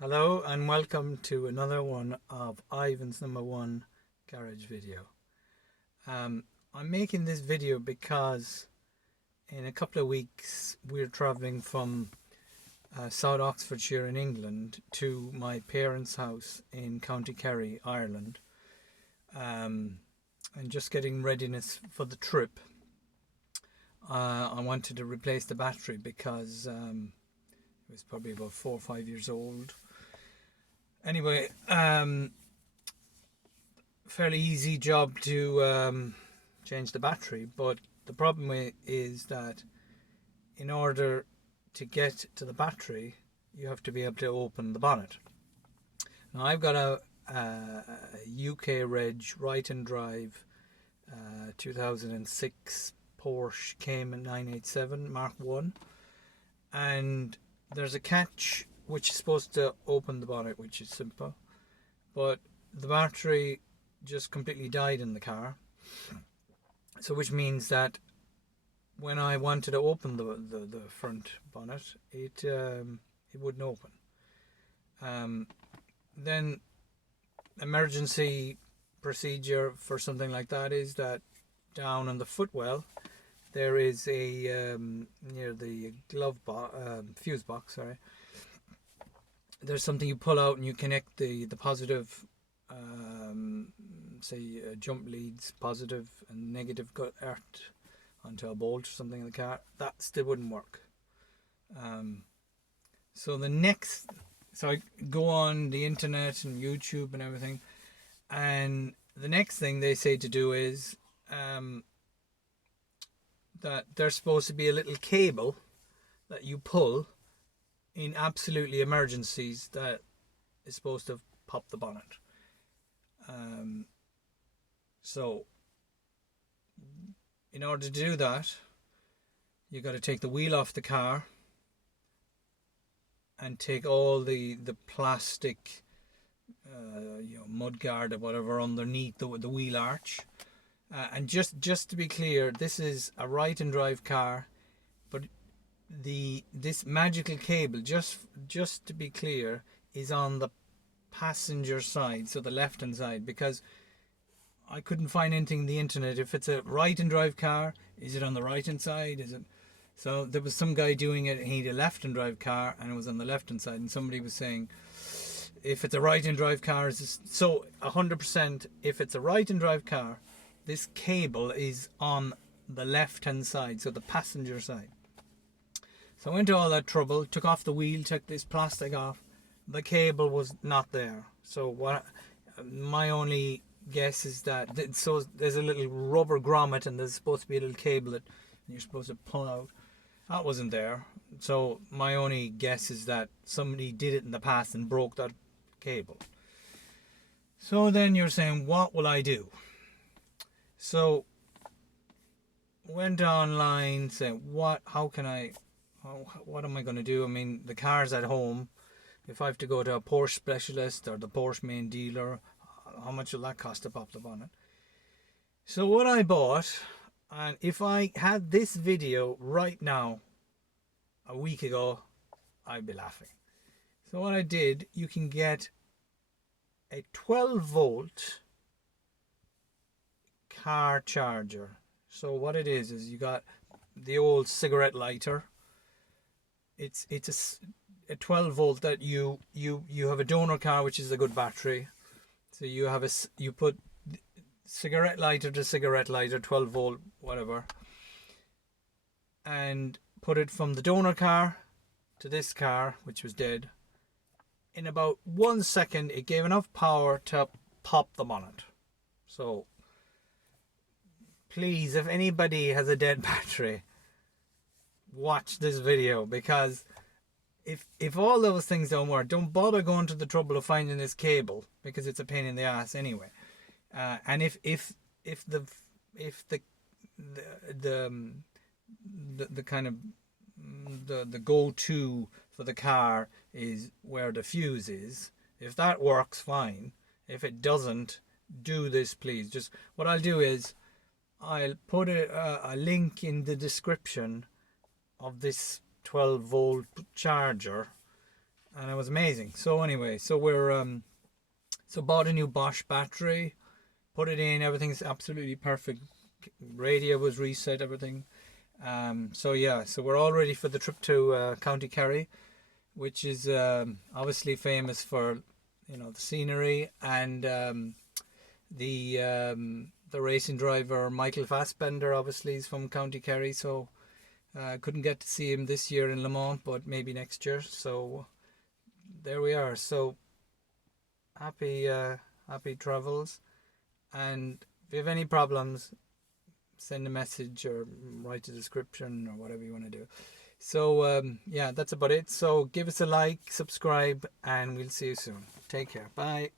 Hello and welcome to another one of Ivan's number one garage video. I'm making this video because in a couple of weeks we're travelling from South Oxfordshire in England to my parents' house in County Kerry, Ireland, and just getting readiness for the trip. I wanted to replace the battery because it was probably about 4 or 5 years old. Anyway, fairly easy job to change the battery, but the problem is that in order to get to the battery, you have to be able to open the bonnet. Now I've got a UK reg right and drive 2006 Porsche Cayman 987 Mark 1, and there's a catch which is supposed to open the bonnet, which is simple, but the battery just completely died in the car. So which means that when I wanted to open the front bonnet, it wouldn't open. Then emergency procedure for something like that is that down on the footwell there is a near the fuse box, sorry, there's something you pull out and you connect the positive, say jump leads, positive and negative earth onto a bolt or something in the car. That still wouldn't work. So I go on the internet and YouTube and everything, and the next thing they say to do is that there's supposed to be a little cable that you pull in absolutely emergencies that is supposed to pop the bonnet. So in order to do that, you got to take the wheel off the car and take all the plastic mud guard or whatever underneath the wheel arch, and just to be clear, this is a right and drive car, but this magical cable, just to be clear, is on the passenger side, so the left hand side, because I couldn't find anything on the internet. If it's a right and drive car, is it on the right hand side? Is it? So there was some guy doing it, and he had a left hand drive car and it was on the left hand side, and somebody was saying if it's a right hand drive car, so 100%, if it's a right hand drive car, this cable is on the left hand side, so the passenger side. So I went to all that trouble, took off the wheel, took this plastic off. The cable was not there. So my only guess is that so there's a little rubber grommet and there's supposed to be a little cable that you're supposed to pull out. That wasn't there. So my only guess is that somebody did it in the past and broke that cable. So then you're saying, what will I do? So went online saying, what am I going to do? I mean, the car's at home. If I have to go to a Porsche specialist or the Porsche main dealer, how much will that cost to pop the bonnet? So what I bought, and if I had this video right now a week ago, I'd be laughing. So what I did, you can get a 12 volt car charger. So what it is you got the old cigarette lighter. It's a 12 volt that you have a donor car, which is a good battery. So you put cigarette lighter to cigarette lighter, 12 volt, whatever, and put it from the donor car to this car, which was dead. In about 1 second, it gave enough power to pop the bonnet. So please, if anybody has a dead battery, watch this video, because if all those things don't work, don't bother going to the trouble of finding this cable, because it's a pain in the ass anyway. And if the kind of the go-to for the car is where the fuse is, if that works, fine. If it doesn't, do this please. Just what I'll do is I'll put a link in the description of this 12 volt charger, and it was amazing. So anyway, so we're so bought a new Bosch battery, put it in, everything's absolutely perfect. Radio was reset, everything. So yeah, so we're all ready for the trip to County Kerry, which is obviously famous for, you know, the scenery, and the racing driver Michael Fassbender obviously is from County Kerry, so couldn't get to see him this year in Le Mans, but maybe next year. So there we are. So happy travels, and if you have any problems, send a message or write a description or whatever you want to do. So yeah, that's about it. So give us a like, subscribe, and we'll see you soon. Take care. Bye.